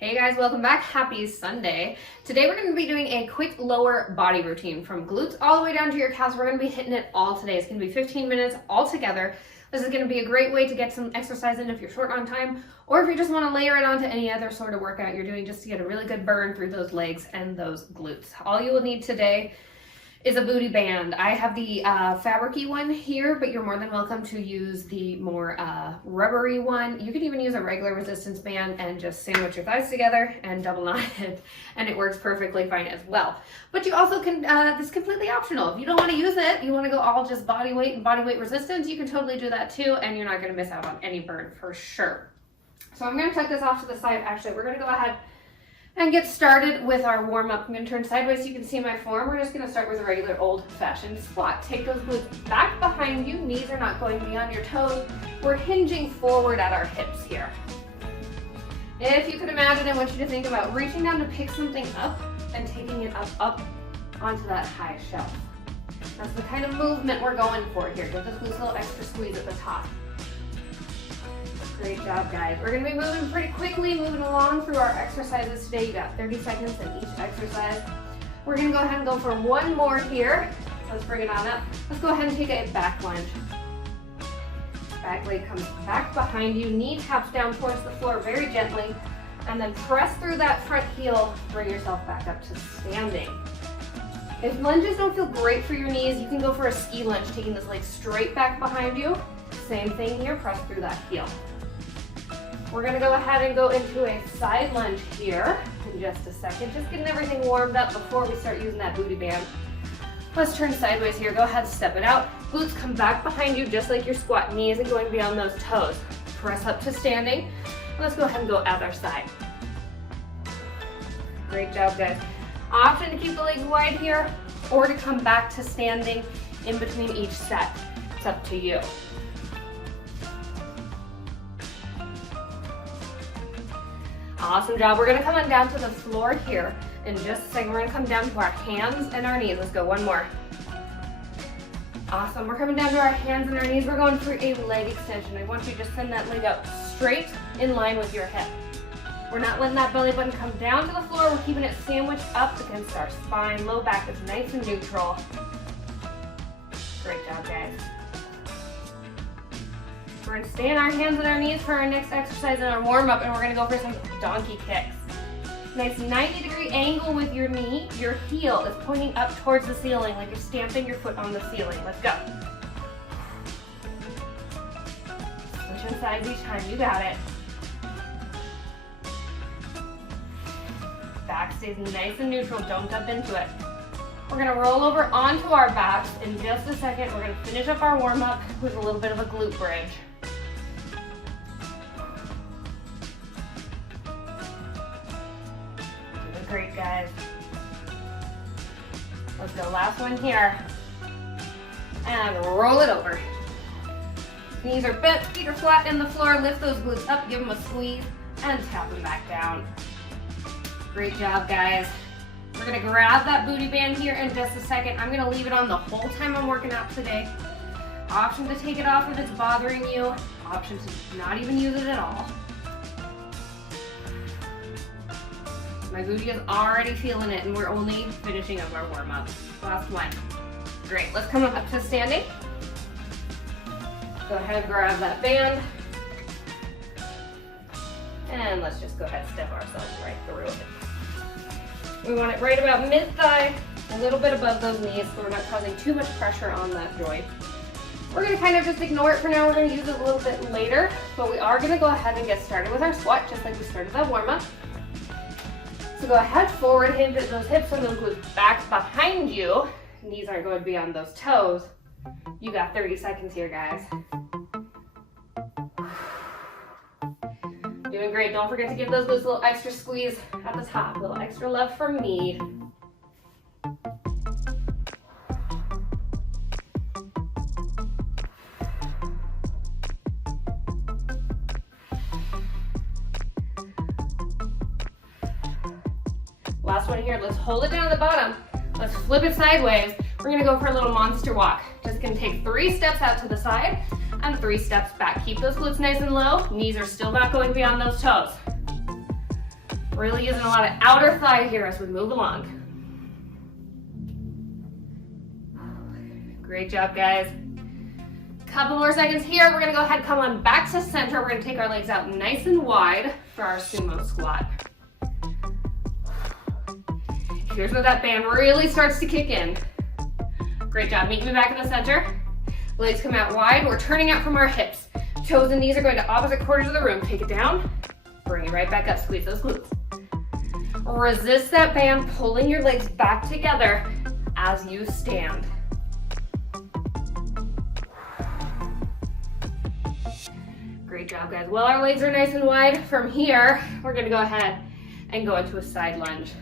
Hey guys, welcome back. Happy Sunday. Today we're going to be doing a quick lower body routine from glutes all the way down to your calves. We're going to be hitting it all today. It's going to be 15 minutes all together. This is going to be a great way to get some exercise in if you're short on time, or if you just want to layer it onto any other sort of workout you're doing just to get a really good burn through those legs and those glutes. All you will need today is a booty band. I have the fabric-y one here, but you're more than welcome to use the more rubbery one. You could even use a regular resistance band and just sandwich your thighs together and double knot it, and it works perfectly fine as well. But you also can, this is completely optional. If you don't want to use it, you want to go all just body weight and body weight resistance, you can totally do that too, and you're not going to miss out on any burn for sure. So I'm going to tuck this off to the side. Actually, we're going to go ahead and get started with our warm-up. I'm going to turn sideways so you can see my form. We're just going to start with a regular old-fashioned squat. Take those glutes back behind you. Knees are not going beyond your toes. We're hinging forward at our hips here. If you could imagine, I want you to think about reaching down to pick something up and taking it up onto that high shelf. That's the kind of movement we're going for here. Give this glutes a little extra squeeze at the top. Great job, guys. We're going to be moving pretty quickly, moving along through our exercises today. You got 30 seconds in each exercise. We're going to go ahead and go for one more here. Let's bring it on up. Let's go ahead and take a back lunge. Back leg comes back behind you. Knee taps down towards the floor very gently. And then press through that front heel. Bring yourself back up to standing. If lunges don't feel great for your knees, you can go for a ski lunge, taking this leg straight back behind you. Same thing here, press through that heel. We're going to go ahead and go into a side lunge here in just a second. Just getting everything warmed up before we start using that booty band. Let's turn sideways here. Go ahead, step it out. Glutes come back behind you just like your squat. Knee isn't going beyond those toes. Press up to standing. Let's go ahead and go other side. Great job, guys. Option to keep the legs wide here or to come back to standing in between each set. It's up to you. Awesome job. We're going to come on down to the floor here in just a second. We're going to come down to our hands and our knees. Let's go one more. Awesome. We're coming down to our hands and our knees. We're going for a leg extension. I want you to just send that leg out straight in line with your hip. We're not letting that belly button come down to the floor. We're keeping it sandwiched up against our spine. Low back is nice and neutral. Great job, guys. We're going to stay in our hands and our knees for our next exercise in our warm-up, and we're going to go for some donkey kicks. Nice 90-degree angle with your knee. Your heel is pointing up towards the ceiling, like you're stamping your foot on the ceiling. Let's go. Switching sides each time. You got it. Back stays nice and neutral. Don't dump into it. We're going to roll over onto our backs in just a second. We're going to finish up our warm-up with a little bit of a glute bridge. Great, guys. Let's go, last one here. And roll it over. Knees are bent, feet are flat in the floor. Lift those glutes up, give them a squeeze, and tap them back down. Great job, guys. We're gonna grab that booty band here in just a second. I'm gonna leave it on the whole time I'm working out today. Option to take it off if it's bothering you. Option to not even use it at all. My booty is already feeling it, and we're only finishing up our warm-up. Last one. Great, let's come up to standing. Go ahead and grab that band. And let's just go ahead and step ourselves right through it. We want it right about mid-thigh, a little bit above those knees, so we're not causing too much pressure on that joint. We're gonna kind of just ignore it for now. We're gonna use it a little bit later, but we are gonna go ahead and get started with our squat, just like we started that warm-up. So go ahead, forward hinge at those hips and those glutes back behind you. Knees aren't going beyond those toes. You got 30 seconds here, guys. Doing great. Don't forget to give those glutes a little extra squeeze at the top. A little extra love from me. Last one here. Let's hold it down at the bottom. Let's flip it sideways. We're gonna go for a little monster walk. Just gonna take 3 steps out to the side and 3 steps back. Keep those glutes nice and low. Knees are still not going beyond those toes. Really using a lot of outer thigh here as we move along. Great job, guys. Couple more seconds here. We're gonna go ahead and come on back to center. We're gonna take our legs out nice and wide for our sumo squat. Here's where that band really starts to kick in. Great job. Meet me back in the center. Legs come out wide. We're turning out from our hips. Toes and knees are going to opposite corners of the room. Take it down. Bring it right back up. Squeeze those glutes. Resist that band, pulling your legs back together as you stand. Great job, guys. While our legs are nice and wide, from here, we're gonna go ahead and go into a side lunge.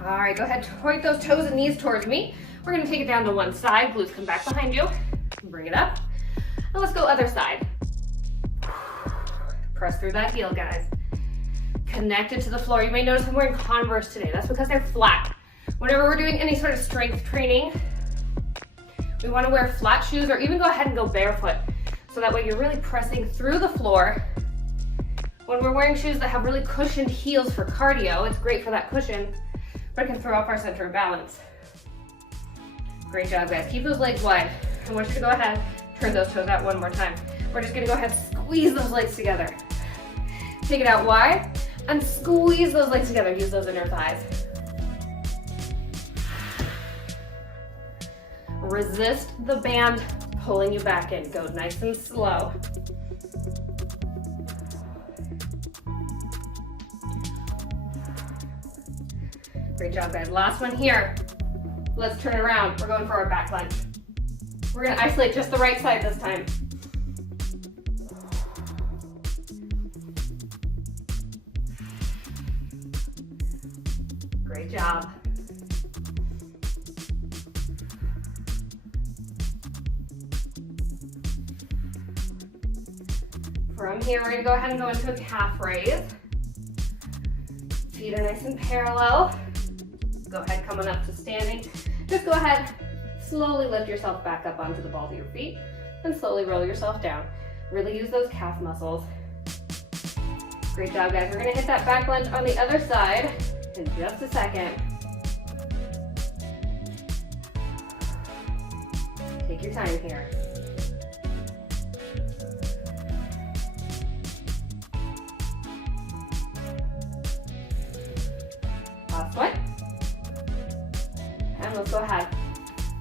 All right, go ahead, point those toes and knees towards me. We're gonna take it down to one side. Glutes come back behind you. Bring it up. And let's go other side. Press through that heel, guys. Connected to the floor. You may notice I'm wearing Converse today. That's because they're flat. Whenever we're doing any sort of strength training, we want to wear flat shoes or even go ahead and go barefoot. So that way you're really pressing through the floor. When we're wearing shoes that have really cushioned heels for cardio, it's great for that cushion, but it can throw off our center of balance. Great job, guys. Keep those legs wide. I want you to go ahead, turn those toes out one more time. We're just gonna go ahead and squeeze those legs together. Take it out wide and squeeze those legs together. Use those inner thighs. Resist the band pulling you back in. Go nice and slow. Great job, guys. Last one here. Let's turn around. We're going for our back lunge. We're gonna isolate just the right side this time. Great job. From here, we're gonna go ahead and go into a calf raise. Feet are nice and parallel. Go ahead, coming up to standing. Just go ahead, slowly lift yourself back up onto the balls of your feet and slowly roll yourself down. Really use those calf muscles. Great job, guys. We're gonna hit that back lunge on the other side in just a second. Take your time here. Last one. And let's go ahead.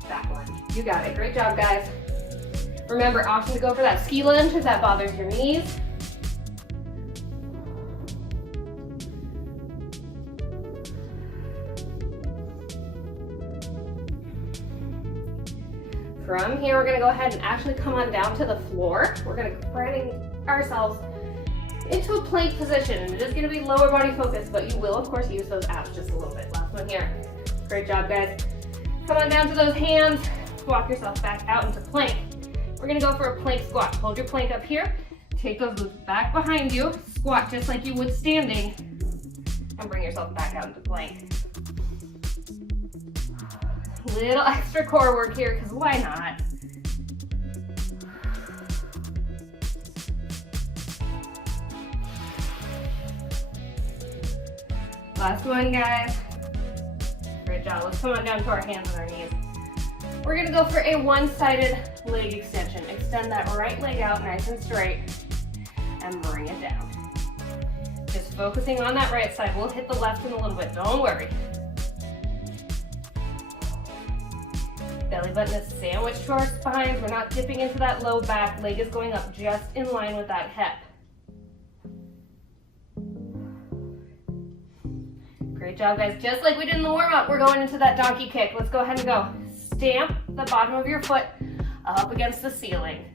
Back lunge. You got it. Great job, guys. Remember, option to go for that ski lunge if that bothers your knees. From here, we're gonna go ahead and actually come on down to the floor. We're gonna bring ourselves into a plank position, and it is gonna be lower body focused, but you will, of course, use those abs just a little bit. Last one here. Great job, guys. Come on down to those hands. Walk yourself back out into plank. We're gonna go for a plank squat. Hold your plank up here. Take those glutes back behind you. Squat just like you would standing, and bring yourself back out into plank. Little extra core work here, because why not? Last one, guys. Great job. Let's come on down to our hands and our knees. We're gonna go for a one-sided leg extension. Extend that right leg out nice and straight and bring it down. Just focusing on that right side. We'll hit the left in a little bit, don't worry. Belly button is sandwiched to our spines. We're not dipping into that low back. Leg is going up just in line with that hip. Great job, guys. Just like we did in the warm-up, we're going into that donkey kick. Let's go ahead and go. Stamp the bottom of your foot up against the ceiling.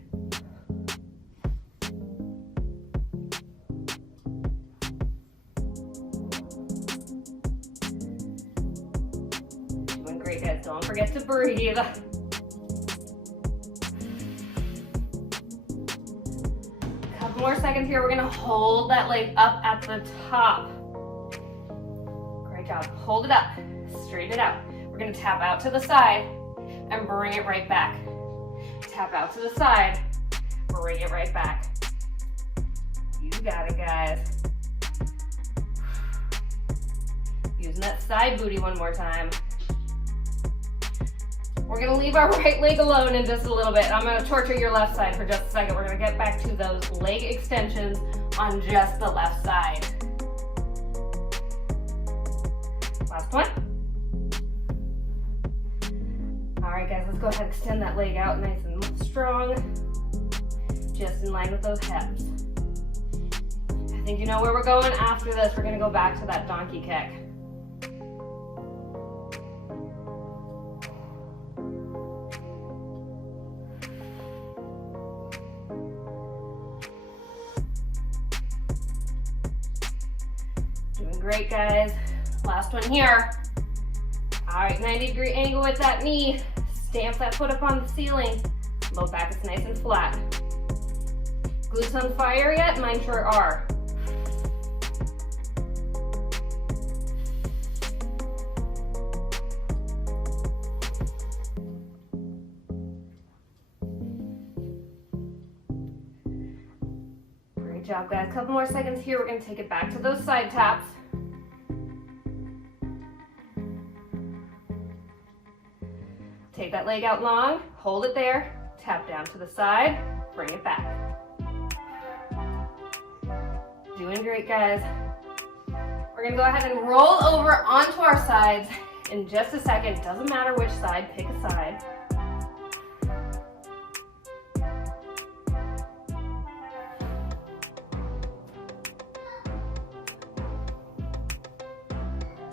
Doing great, guys. Don't forget to breathe. Couple more seconds here. We're gonna hold that leg up at the top. Great job. Hold it up. Straighten it out. We're gonna tap out to the side and bring it right back. Tap out to the side, bring it right back. You got it, guys. Using that side booty one more time. We're gonna leave our right leg alone in just a little bit. I'm gonna torture your left side for just a second. We're gonna get back to those leg extensions on just the left side. Last one. All right, guys, let's go ahead and extend that leg out nice and strong, just in line with those hips. I think you know where we're going after this. We're gonna go back to that donkey kick. Doing great, guys. Last one here. All right, 90-degree angle with that knee. Stamp that foot up on the ceiling. Low back is nice and flat. Glutes on fire yet? Mine sure are. Great job, guys. A couple more seconds here. We're going to take it back to those side taps. Take that leg out long, hold it there, tap down to the side, bring it back. Doing great, guys. We're gonna go ahead and roll over onto our sides in just a second. Doesn't matter which side, pick a side.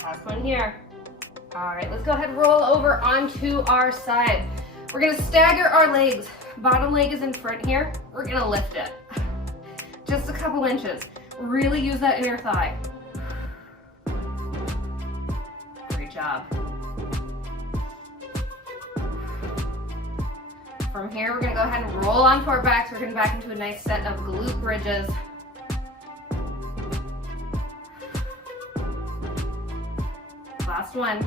Last one here. All right, let's go ahead and roll over onto our side. We're gonna stagger our legs. Bottom leg is in front here. We're gonna lift it. Just a couple inches. Really use that inner thigh. Great job. From here, we're gonna go ahead and roll onto our backs. We're getting back into a nice set of glute bridges. Last one.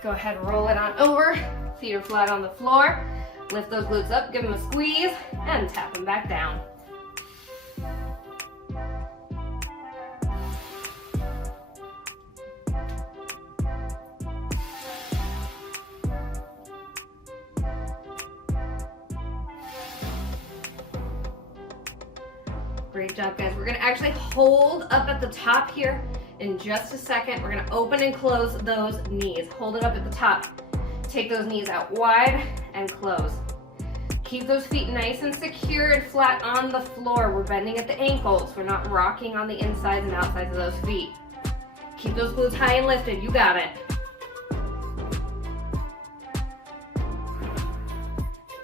Go ahead and roll it on over. Feet are flat on the floor. Lift those glutes up, give them a squeeze, and tap them back down. Great job, guys. We're gonna actually hold up at the top here. In just a second, we're gonna open and close those knees. Hold it up at the top. Take those knees out wide and close. Keep those feet nice and secured, flat on the floor. We're bending at the ankles. We're not rocking on the insides and outsides of those feet. Keep those glutes high and lifted. You got it.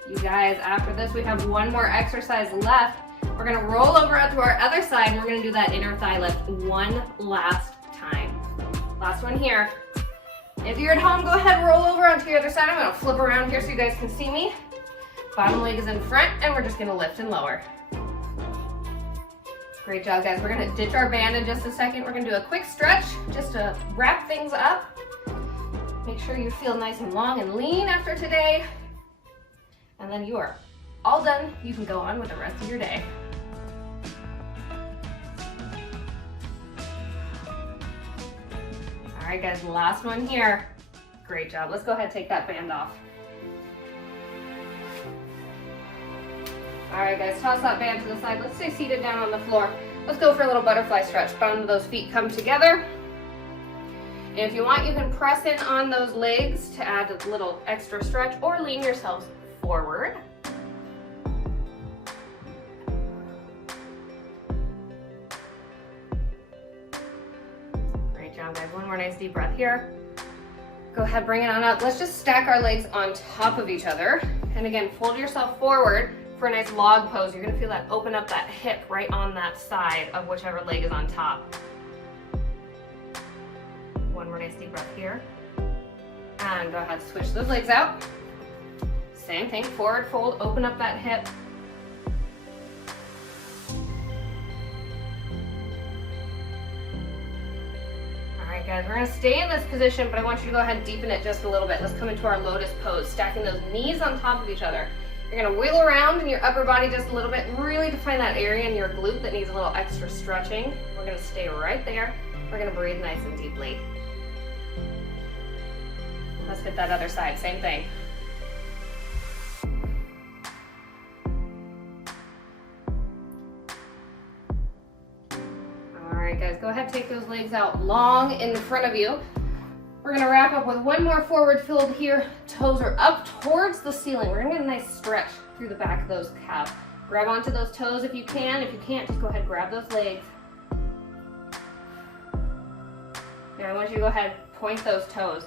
You guys, after this, we have one more exercise left. We're gonna roll over out to our other side and we're gonna do that inner thigh lift one last time. Last one here. If you're at home, go ahead and roll over onto your other side. I'm gonna flip around here so you guys can see me. Bottom leg is in front and we're just gonna lift and lower. Great job, guys. We're gonna ditch our band in just a second. We're gonna do a quick stretch just to wrap things up. Make sure you feel nice and long and lean after today. And then you are all done. You can go on with the rest of your day. All right, guys, last one here. Great job. Let's go ahead and take that band off. All right, guys, toss that band to the side. Let's stay seated down on the floor. Let's go for a little butterfly stretch. Bottom of those feet come together. And if you want, you can press in on those legs to add a little extra stretch or lean yourselves forward. Guys, one more nice deep breath here. Go ahead, bring it on up. Let's just stack our legs on top of each other. And again, fold yourself forward for a nice log pose. You're gonna feel that open up that hip right on that side of whichever leg is on top. One more nice deep breath here. And go ahead, switch those legs out. Same thing, forward fold, open up that hip. Alright guys, we're going to stay in this position, but I want you to go ahead and deepen it just a little bit. Let's come into our lotus pose, stacking those knees on top of each other. You're going to wiggle around in your upper body just a little bit, really to find that area in your glute that needs a little extra stretching. We're going to stay right there. We're gonna breathe nice and deeply. Let's hit that other side, same thing. All right, guys, go ahead, take those legs out long in front of you. We're gonna wrap up with one more forward fold here. Toes are up towards the ceiling. We're gonna get a nice stretch through the back of those calves. Grab onto those toes if you can. If you can't, just go ahead and grab those legs. Now I want you to go ahead, point those toes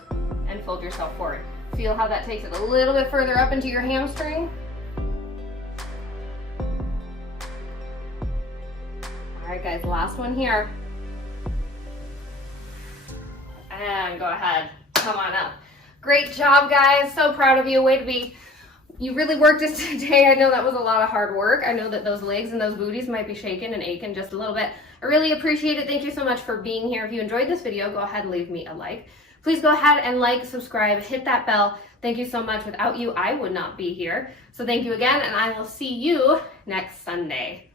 and fold yourself forward. Feel how that takes it a little bit further up into your hamstring. All right, guys, last one here. And go ahead, come on up. Great job, guys. So proud of you. Way to be. You really worked this today. I know that was a lot of hard work. I know that those legs and those booties might be shaking and aching just a little bit. I really appreciate it. Thank you so much for being here. If you enjoyed this video, go ahead and leave me a like. Please go ahead and like, subscribe, hit that bell. Thank you so much. Without you, I would not be here. So thank you again, and I will see you next Sunday.